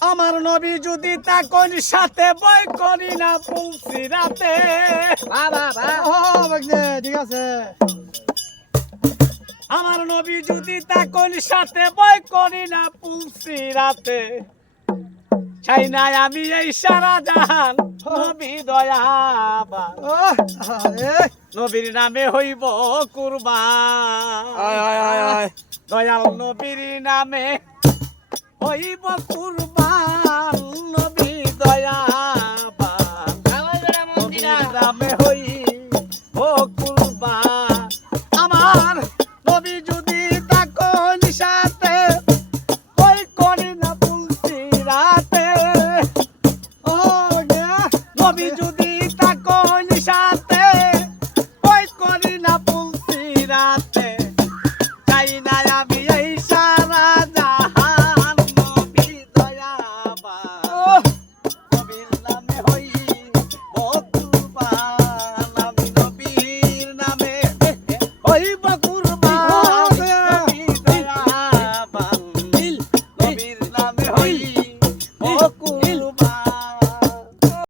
আমার নবী যদি তাকন সাথে বই করি না পুলসি রাতে ঠিক আছে আমার নবী যদি তাকন সাথে বই করি না পুলসি রাতে চাই নাই আমি এই সারা জাহান নবী দয়াবান নবীর নামে হইব কুরবান দয়াল নবীর নামে হইব কুরবান